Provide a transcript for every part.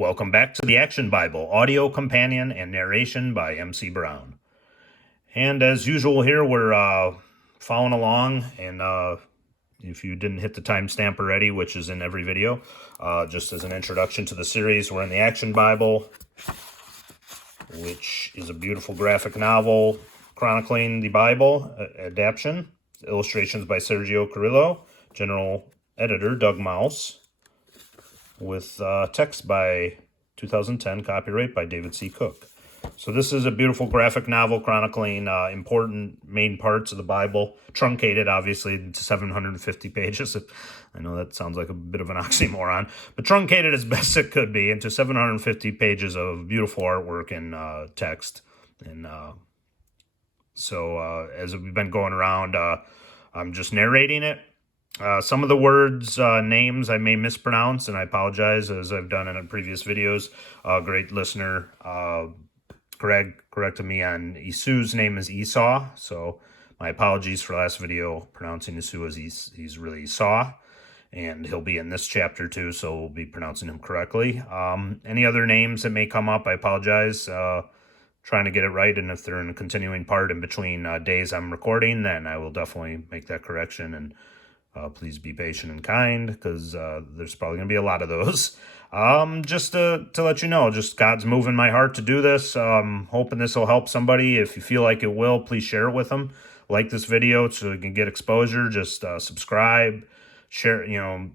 Welcome back to the Action Bible, audio companion and narration by MC Brown. And as usual here, we're following along, and if you didn't hit the timestamp already, which is in every video, just as an introduction to the series, we're in the Action Bible, which is a beautiful graphic novel chronicling the Bible adaptation. Illustrations by Sergio Carrillo, general editor Doug Mouse, with text by 2010, copyright by David C. Cook. So this is a beautiful graphic novel chronicling important main parts of the Bible, truncated, obviously, to 750 pages. I know that sounds like a bit of an oxymoron, but truncated as best it could be into 750 pages of beautiful artwork and text. And so as we've been going around, I'm just narrating it. Some of the words, names I may mispronounce, and I apologize, as I've done in previous videos. Great listener, Greg, corrected me on Esau's name is Esau, so my apologies for last video pronouncing Esau as he's really Esau, and he'll be in this chapter too, so we'll be pronouncing him correctly. Any other names that may come up, I apologize. Trying to get it right, and if they're in a continuing part in between days I'm recording, then I will definitely make that correction, and please be patient and kind, because there's probably going to be a lot of those. Just to let you know, just God's moving my heart to do this. Hoping this will help somebody. If you feel like it will, please share it with them. Like this video so you can get exposure. Just subscribe, share,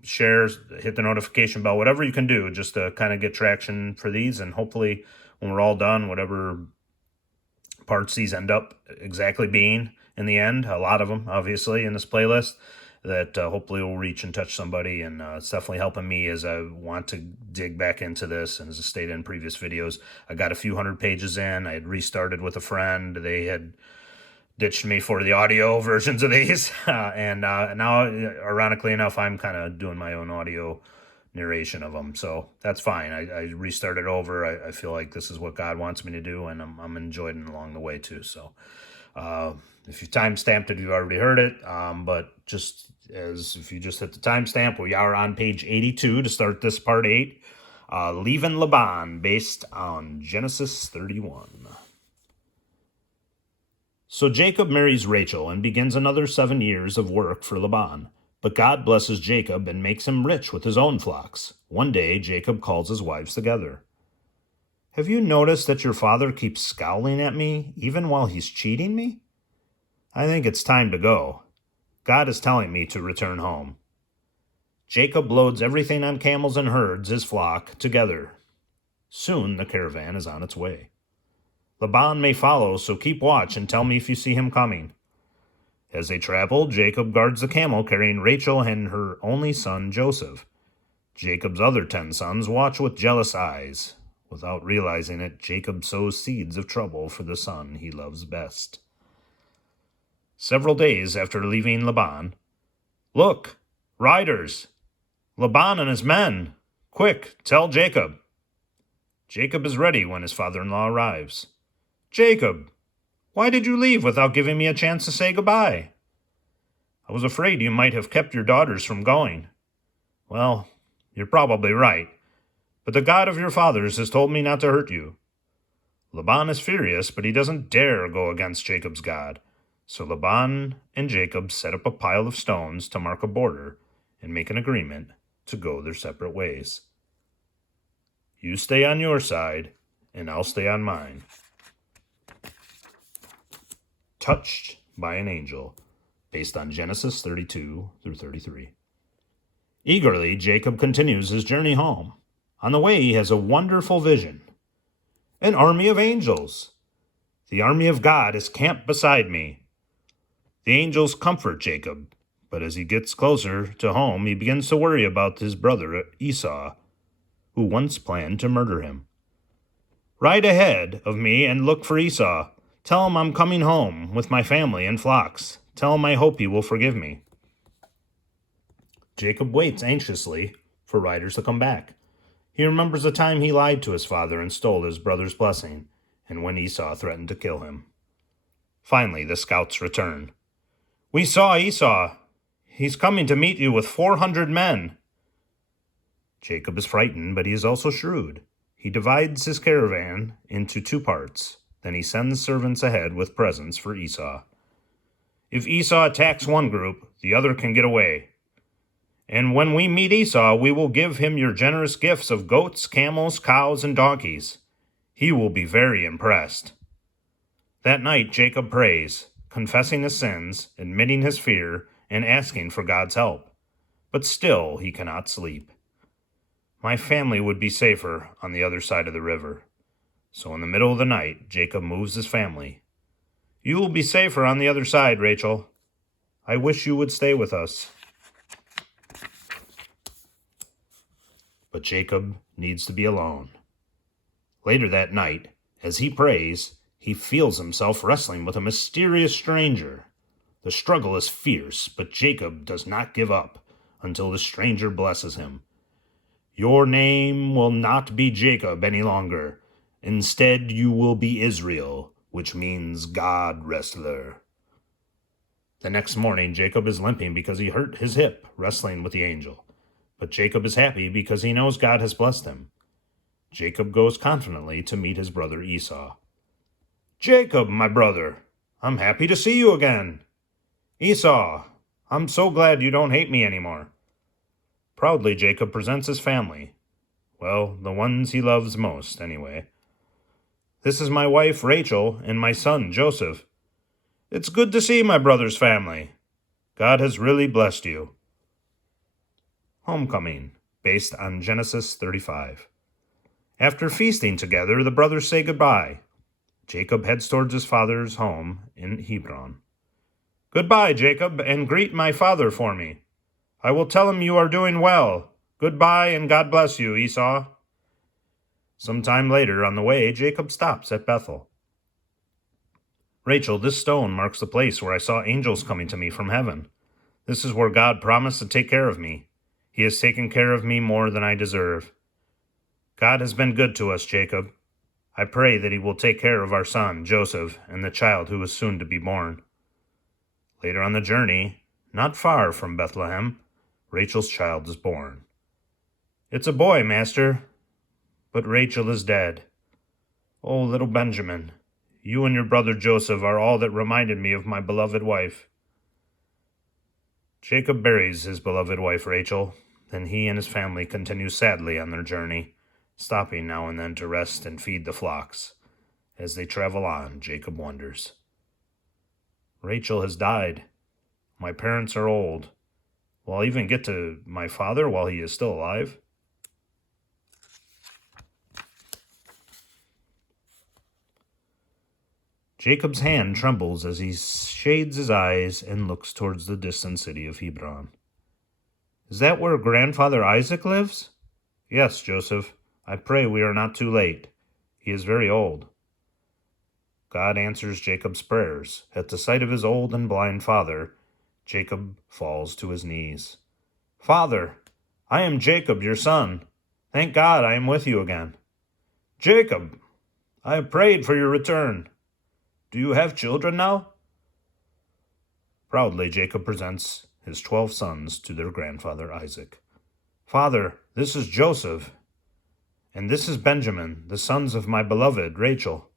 share, hit the notification bell, whatever you can do just to kind of get traction for these. And hopefully when we're all done, whatever parts these end up exactly being in the end, a lot of them, obviously, in this playlist, that hopefully will reach and touch somebody, and it's definitely helping me as I want to dig back into this. And as I stated in previous videos, I got a few hundred pages in. I had restarted with a friend. They had ditched me for the audio versions of these, and now, ironically enough, I'm kind of doing my own audio narration of them, so that's fine. I restarted over. I feel like this is what God wants me to do, and I'm enjoying it along the way too. So if you timestamped it, you've already heard it, but just as if you just hit the timestamp, we are on page 82 to start this part 8, Leaving Laban, based on Genesis 31. So Jacob marries Rachel and begins another 7 years of work for Laban. But God blesses Jacob and makes him rich with his own flocks. One day, Jacob calls his wives together. Have you noticed that your father keeps scowling at me, even while he's cheating me? I think it's time to go. God is telling me to return home. Jacob loads everything on camels and herds, his flock, together. Soon the caravan is on its way. Laban may follow, so keep watch and tell me if you see him coming. As they travel, Jacob guards the camel carrying Rachel and her only son Joseph. Jacob's other 10 sons watch with jealous eyes. Without realizing it, Jacob sows seeds of trouble for the son he loves best. Several days after leaving Laban, "Look, riders! Laban and his men! Quick, tell Jacob!" Jacob is ready when his father-in-law arrives. "Jacob, why did you leave without giving me a chance to say goodbye?" "I was afraid you might have kept your daughters from going." "Well, you're probably right, but the God of your fathers has told me not to hurt you." Laban is furious, but he doesn't dare go against Jacob's God. So Laban and Jacob set up a pile of stones to mark a border and make an agreement to go their separate ways. You stay on your side, and I'll stay on mine. Touched by an Angel, based on Genesis 32 through 33. Eagerly, Jacob continues his journey home. On the way, he has a wonderful vision. An army of angels. The army of God is camped beside me. The angels comfort Jacob, but as he gets closer to home, he begins to worry about his brother Esau, who once planned to murder him. Ride ahead of me and look for Esau. Tell him I'm coming home with my family and flocks. Tell him I hope he will forgive me. Jacob waits anxiously for riders to come back. He remembers the time he lied to his father and stole his brother's blessing, and when Esau threatened to kill him. Finally, the scouts return. "We saw Esau. He's coming to meet you with 400 men. Jacob is frightened, but he is also shrewd. He divides his caravan into 2 parts. Then he sends servants ahead with presents for Esau. If Esau attacks one group, the other can get away. And when we meet Esau, we will give him your generous gifts of goats, camels, cows, and donkeys. He will be very impressed. That night Jacob prays, confessing his sins, admitting his fear, and asking for God's help. But still he cannot sleep. My family would be safer on the other side of the river. So in the middle of the night, Jacob moves his family. You will be safer on the other side, Rachel. I wish you would stay with us. But Jacob needs to be alone. Later that night, as he prays, he feels himself wrestling with a mysterious stranger. The struggle is fierce, but Jacob does not give up until the stranger blesses him. Your name will not be Jacob any longer. Instead, you will be Israel, which means God wrestler. The next morning, Jacob is limping because he hurt his hip wrestling with the angel. But Jacob is happy because he knows God has blessed him. Jacob goes confidently to meet his brother Esau. Jacob, my brother, I'm happy to see you again. Esau, I'm so glad you don't hate me anymore. Proudly, Jacob presents his family. Well, the ones he loves most, anyway. This is my wife, Rachel, and my son, Joseph. It's good to see my brother's family. God has really blessed you. Homecoming, based on Genesis 35. After feasting together, the brothers say goodbye. Jacob heads towards his father's home in Hebron. Goodbye, Jacob, and greet my father for me. I will tell him you are doing well. Goodbye, and God bless you, Esau. Some time later, on the way, Jacob stops at Bethel. Rachel, this stone marks the place where I saw angels coming to me from heaven. This is where God promised to take care of me. He has taken care of me more than I deserve. God has been good to us, Jacob. I pray that he will take care of our son, Joseph, and the child who is soon to be born. Later on the journey, not far from Bethlehem, Rachel's child is born. It's a boy, master, but Rachel is dead. Oh, little Benjamin, you and your brother Joseph are all that reminded me of my beloved wife. Jacob buries his beloved wife Rachel, then he and his family continue sadly on their journey, stopping now and then to rest and feed the flocks. As they travel on, Jacob wonders. Rachel has died. My parents are old. Will I even get to my father while he is still alive? Jacob's hand trembles as he shades his eyes and looks towards the distant city of Hebron. Is that where grandfather Isaac lives? Yes, Joseph. I pray we are not too late. He is very old. God answers Jacob's prayers. At the sight of his old and blind father, Jacob falls to his knees. Father, I am Jacob, your son. Thank God I am with you again. Jacob, I have prayed for your return. Do you have children now? Proudly, Jacob presents his 12 sons to their grandfather Isaac. Father, this is Joseph, and this is Benjamin, the sons of my beloved Rachel.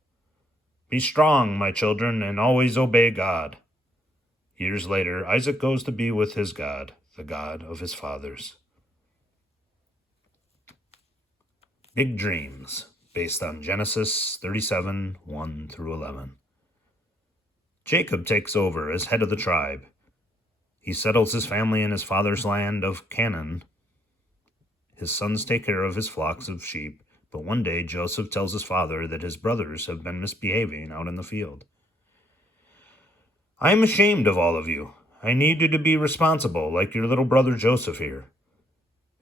Be strong, my children, and always obey God. Years later, Isaac goes to be with his God, the God of his fathers. Big Dreams, based on Genesis 37, 1 through 11. Jacob takes over as head of the tribe. He settles his family in his father's land of Canaan. His sons take care of his flocks of sheep, but one day Joseph tells his father that his brothers have been misbehaving out in the field. I am ashamed of all of you. I need you to be responsible, like your little brother Joseph here.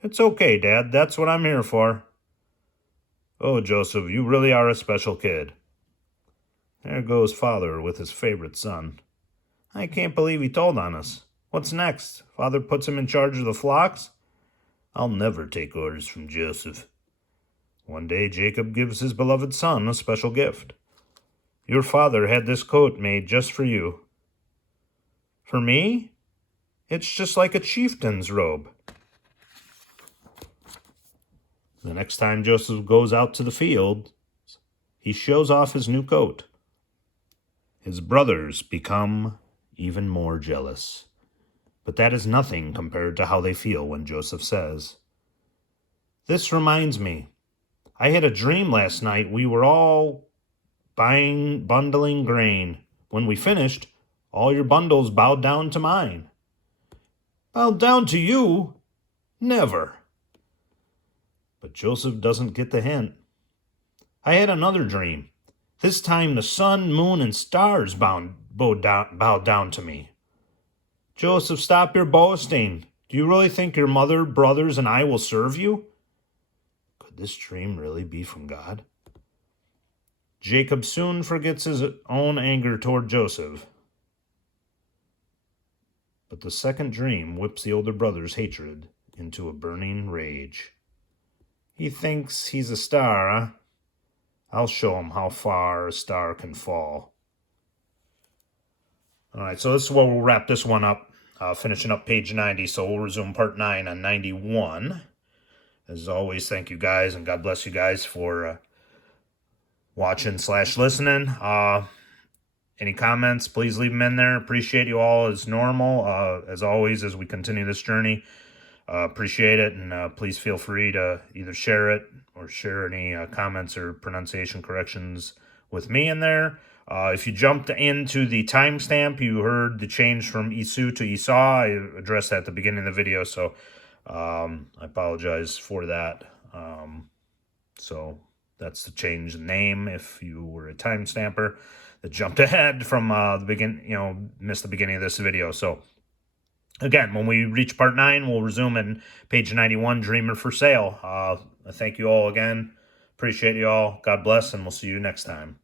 It's okay, Dad. That's what I'm here for. Oh, Joseph, you really are a special kid. There goes Father with his favorite son. I can't believe he told on us. What's next? Father puts him in charge of the flocks? I'll never take orders from Joseph. One day Jacob gives his beloved son a special gift. Your father had this coat made just for you. For me? It's just like a chieftain's robe. The next time Joseph goes out to the field, he shows off his new coat. His brothers become even more jealous. But that is nothing compared to how they feel when Joseph says, "This reminds me, I had a dream last night. We were all bundling grain. When we finished, all your bundles bowed down to mine." "Bowed down to you? Never." But Joseph doesn't get the hint. "I had another dream. This time the sun, moon, and stars bowed down to me." "Joseph, stop your boasting. Do you really think your mother, brothers, and I will serve you?" Could this dream really be from God? Jacob soon forgets his own anger toward Joseph. But the second dream whips the older brother's hatred into a burning rage. "He thinks he's a star, huh? I'll show him how far a star can fall." All right, so this is where we'll wrap this one up, finishing up page 90. So we'll resume part 9 on 91. As always, thank you guys, and God bless you guys for watching/listening. Any comments, please leave them in there. Appreciate you all as normal, as always, as we continue this journey. Appreciate it, and please feel free to either share it or share any comments or pronunciation corrections with me in there. If you jumped into the timestamp, you heard the change from Esau to Esau. I addressed that at the beginning of the video, so I apologize for that. So that's the change in name if you were a timestamper that jumped ahead from the beginning, missed the beginning of this video. So again, when we reach part 9, we'll resume in page 91, Dreamer for Sale. I thank you all again. Appreciate you all. God bless, and we'll see you next time.